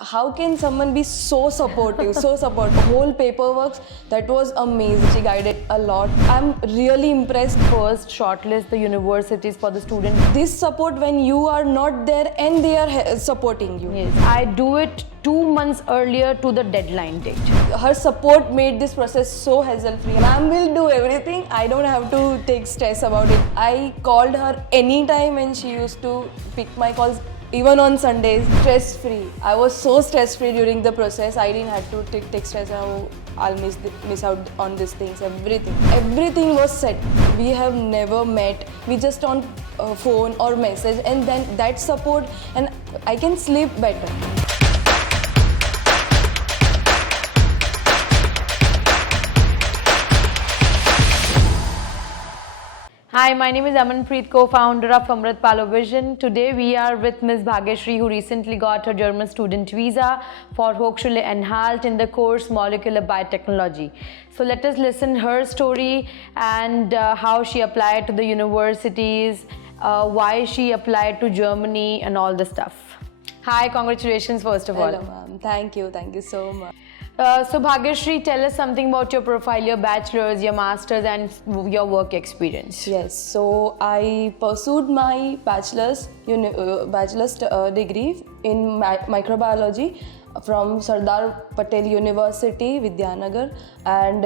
How can someone be so supportive, so supportive? Whole paperwork, that was amazing. She guided a lot. I'm really impressed. First, shortlist the universities for the student. This support when you are not there and they are supporting you. Yes. I do it 2 months earlier to the deadline date. Her support made this process so hassle-free. Ma'am will do everything. I don't have to take stress about it. I called her anytime and she used to pick my calls. Even on Sundays, stress-free. I was so stress-free during the process. I didn't have to take stress. Oh, I'll miss out on these things. Everything was set. We have never met. We just on phone or message, and then that support, and I can sleep better. Hi, my name is Amratpal, co-founder of Amratpal Vision. Today we are with Ms. Bhagyashree, who recently got her German student visa for Hochschule Anhalt in the course Molecular Biotechnology. So let us listen her story and how she applied to the universities, why she applied to Germany and all the stuff. Hi, congratulations first of all. Hello ma'am, thank you so much. So Bhagyashree, tell us something about your profile, your bachelor's, your master's and your work experience. Yes, so I pursued my bachelor's degree in microbiology from Sardar Patel University, Vidyanagar, and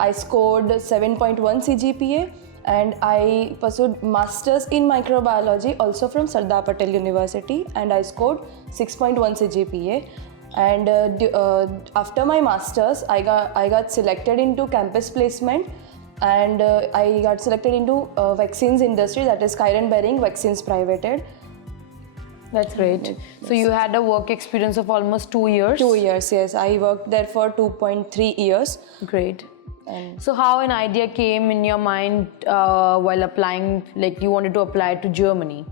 I scored 7.1 CGPA, and I pursued master's in microbiology also from Sardar Patel University, and I scored 6.1 CGPA. And after my masters, I got selected into campus placement, and I got selected into vaccines industry, that is Kyron Behring Vaccines Privated. That's great. Yes. So you had a work experience of almost 2 years? 2 years, yes. I worked there for 2.3 years. Great. So how an idea came in your mind while applying, like you wanted to apply to Germany?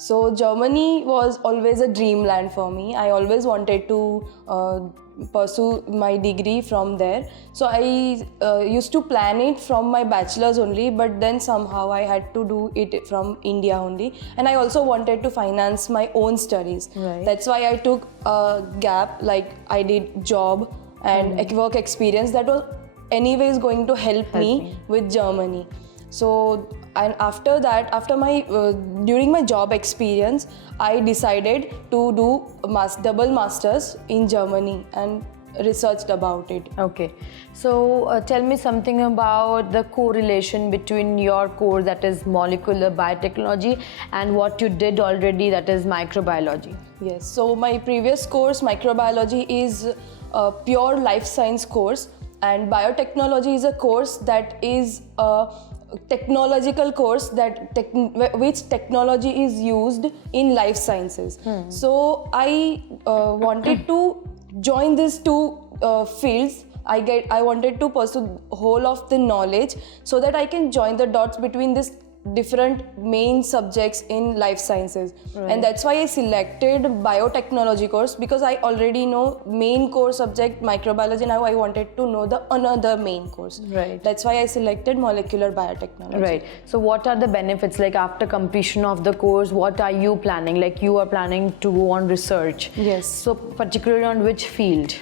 So Germany was always a dreamland for me. I always wanted to pursue my degree from there. So I used to plan it from my bachelor's only, but then somehow I had to do it from India only. And I also wanted to finance my own studies. Right. That's why I took a gap, like I did job and work experience that was anyways going to help me with Germany. So, and after that, during my job experience, I decided to do double masters in Germany and researched about it. Okay, so tell me something about the correlation between your course, that is molecular biotechnology, and what you did already, that is microbiology. Yes, so my previous course, microbiology, is a pure life science course, and biotechnology is a course that is a technological course which technology is used in life sciences. So I wanted to join these two fields. I wanted to pursue whole of the knowledge so that I can join the dots between these different main subjects in life sciences. Right. And that's why I selected biotechnology course, because I already know main core subject microbiology. Now I wanted to know the another main course. Right. That's why I selected molecular biotechnology. Right. So what are the benefits, like after completion of the course, what are you planning? Like you are planning to go on research. Yes. So particularly on which field?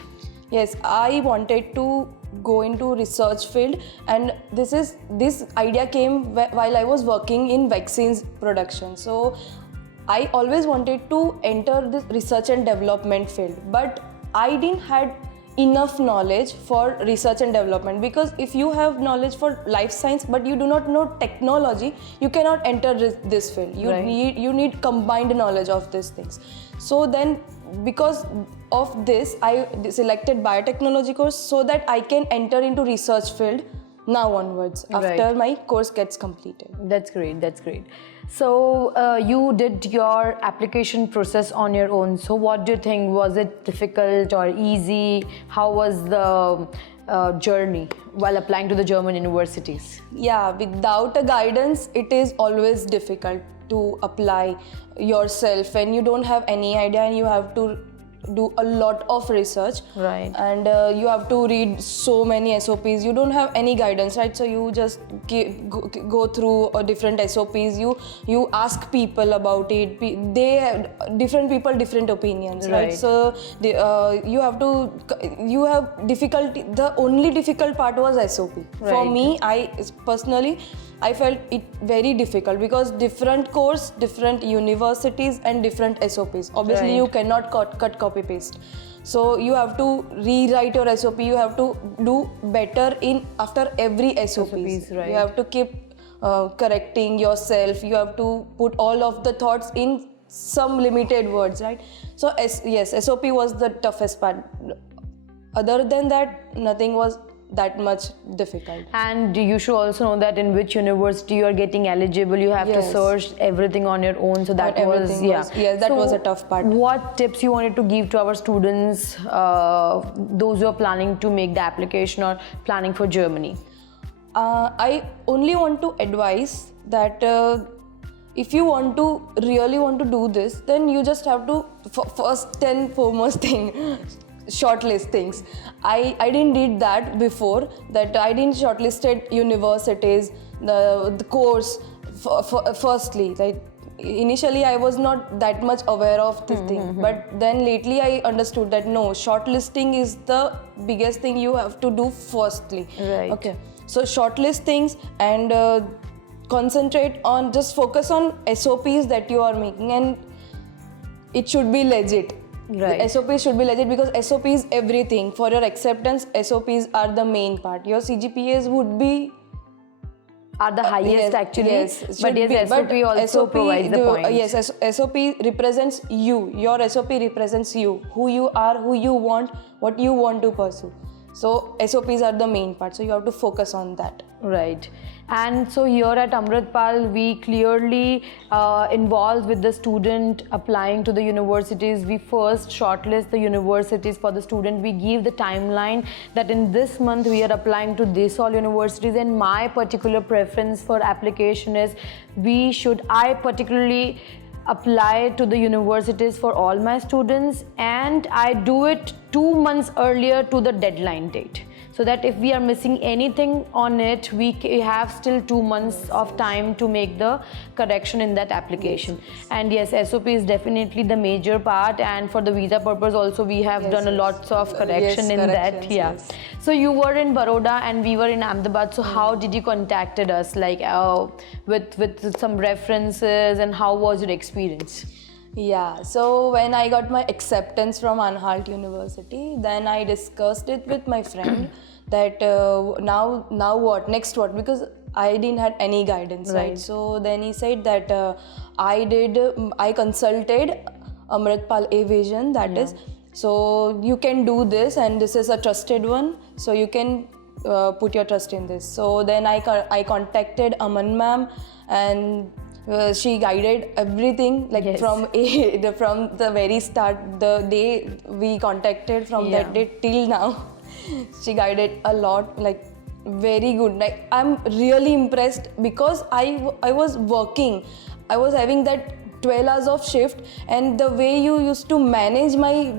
Yes, I wanted to go into research field, and this idea came while I was working in vaccines production. So I always wanted to enter this research and development field, but I didn't had enough knowledge for research and development, because if you have knowledge for life science but you do not know technology, you cannot enter this field. You need combined knowledge of these things. So then, because of this, I selected biotechnology course so that I can enter into research field now onwards, after my course gets completed. That's great, that's great. So you did your application process on your own. So what do you think? Was it difficult or easy? How was the journey while applying to the German universities? Yeah, without a guidance, it is always difficult to apply yourself when you don't have any idea and you have to do a lot of research, Right. and you have to read so many SOPs. You don't have any guidance, right? So you just go through different SOPs. You ask people about it. They have different people, different opinions, right? Right. So you have difficulty. The only difficult part was SOP. For Right. me, I felt it very difficult because different course, different universities and different SOPs. Obviously, Right. you cannot cut copy paste. So you have to rewrite your SOP. You have to do better after every SOPs. right. You have to keep correcting yourself. You have to put all of the thoughts in some limited words, right? So yes, SOP was the toughest part. Other than that, nothing was that much difficult. And you should also know that in which university you are getting eligible, you have to Yes. search everything on your own. So that And was, everything was- yes, that was a tough part. What tips you wanted to give to our students, those who are planning to make the application or planning for Germany? I only want to advise that if you really want to do this, then you just have to first and foremost thing, shortlist things. I didn't did that before. That I didn't shortlisted universities, the course firstly. Like initially, I was not that much aware of this thing, but then lately I understood that no, shortlisting is the biggest thing you have to do firstly. Right. Okay. So shortlist things and concentrate on, just focus on SOPs that you are making, and it should be legit. Right. The SOPs should be legit because SOP is everything. For your acceptance, SOPs are the main part. Your CGPAs would be Are the highest actually, yes, but should yes, be. SOP also provides the points. Yes, SOP represents you. Your SOP represents you, who you are, who you want, what you want to pursue. So SOPs are the main part. So you have to focus on that. Right. And so here at Amratpal, we clearly involved with the student applying to the universities. We first shortlist the universities for the student. We give the timeline that in this month we are applying to this all universities, and my particular preference for application is I particularly apply to the universities for all my students, and I do it 2 months earlier to the deadline date, so that if we are missing anything on it, we have still 2 months of time to make the correction in that application. And yes, SOP is definitely the major part, and for the visa purpose also we have done a lots of correction in that. Yeah. Yes. So you were in Baroda and we were in Ahmedabad. So how did you contacted us, like with some references, and how was your experience? Yeah, so when I got my acceptance from Anhalt University, then I discussed it with my friend that now what, next what, because I didn't had any guidance, right? So then he said that I consulted Amratpal A Vision, that is, so you can do this, and this is a trusted one, so you can put your trust in this. So then I contacted Aman ma'am, and she guided everything, like from the very start, the day we contacted, from that day till now. She guided a lot, like very good. Like I'm really impressed because I was working, I was having that 12 hours of shift, and the way you used to manage my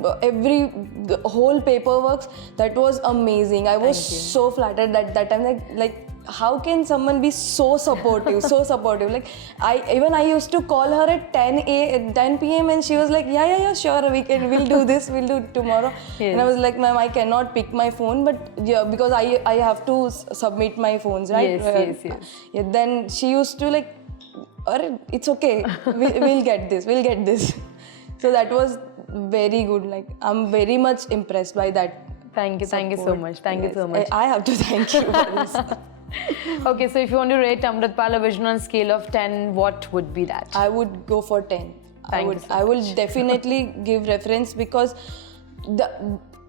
the whole paperwork, that was amazing. I was so flattered that time, like how can someone be so supportive, so supportive? Like I used to call her at 10 p.m. and she was like, yeah, sure, we'll do this, we'll do it tomorrow. Yes. And I was like, ma'am, I cannot pick my phone, but yeah, because I have to submit my phones, right? Yes. Yeah, then she used to like, it's okay, we'll get this. So that was very good. Like I'm very much impressed by that. Thank you so much. Thank you so much. I have to thank you for this. Okay, so if you want to rate Amratpal a vision on a scale of 10, what would be that? I would go for 10. I will definitely give reference, because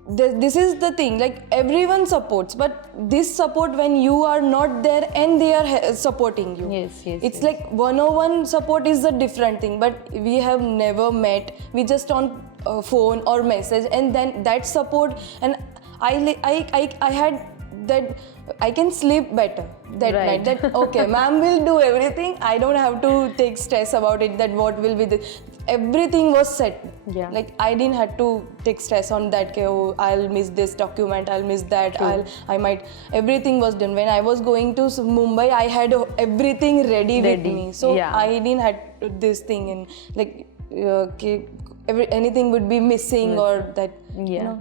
this is the thing, like everyone supports, but this support when you are not there and they are supporting you. Yes. It's like 101 support is a different thing, but we have never met. We just on phone or message, and then that support, and I had that I can sleep better that Right. night. That okay, ma'am will do everything. I don't have to take stress about it. That what will be the everything was set. Yeah. Like I didn't have to take stress on that. Okay, oh, I'll miss this document. I'll miss that. True. I might. Everything was done. When I was going to Mumbai, I had everything ready with me. So Yeah. I didn't have this thing and like okay, anything would be missing or that. Yeah. You know.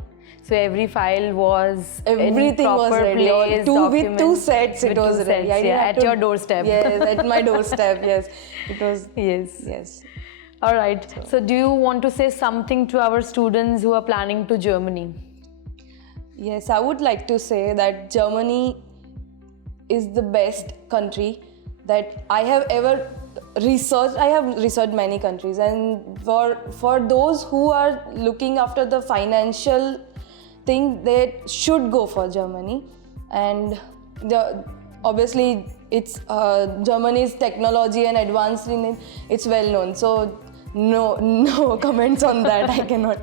So every file was Everything in was proper ready. place, With two documents sets, with it was two ready. sets, I didn't yeah, have at to- your doorstep. Yes, at my doorstep. Yes, it was. Yes. Yes. All right. So do you want to say something to our students who are planning to Germany? Yes, I would like to say that Germany is the best country that I have ever researched. I have researched many countries, and for those who are looking after the financial thing, they should go for Germany. And obviously, it's Germany's technology and advanced in it. It's well known. So no comments on that. I cannot.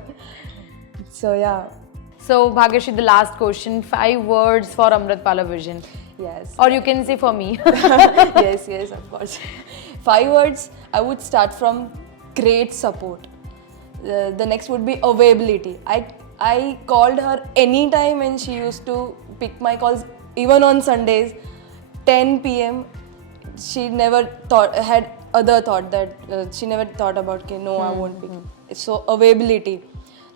So yeah. So Bhagyashree, the last question, 5 words for Amratpal Vision. Yes. Or you can say for me. Yes, of course. 5 words, I would start from great support. The next would be availability. I called her anytime and she used to pick my calls, even on Sundays, 10 p.m. She never had other thought that she never thought about, okay, no, I won't pick. So availability.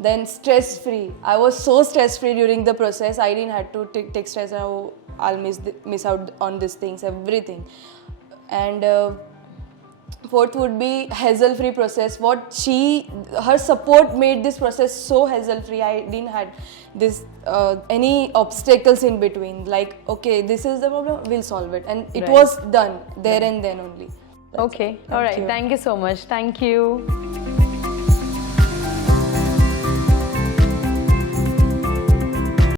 Then stress-free. I was so stress-free during the process. I didn't have to take stress. Oh, I'll miss out on these things, everything. And fourth would be hassle-free process. Her support made this process so hassle-free. I didn't have this any obstacles in between. Like, okay, this is the problem, we'll solve it, and it Right. was done there and then only. Okay. All right. you. Thank you so much. Thank you.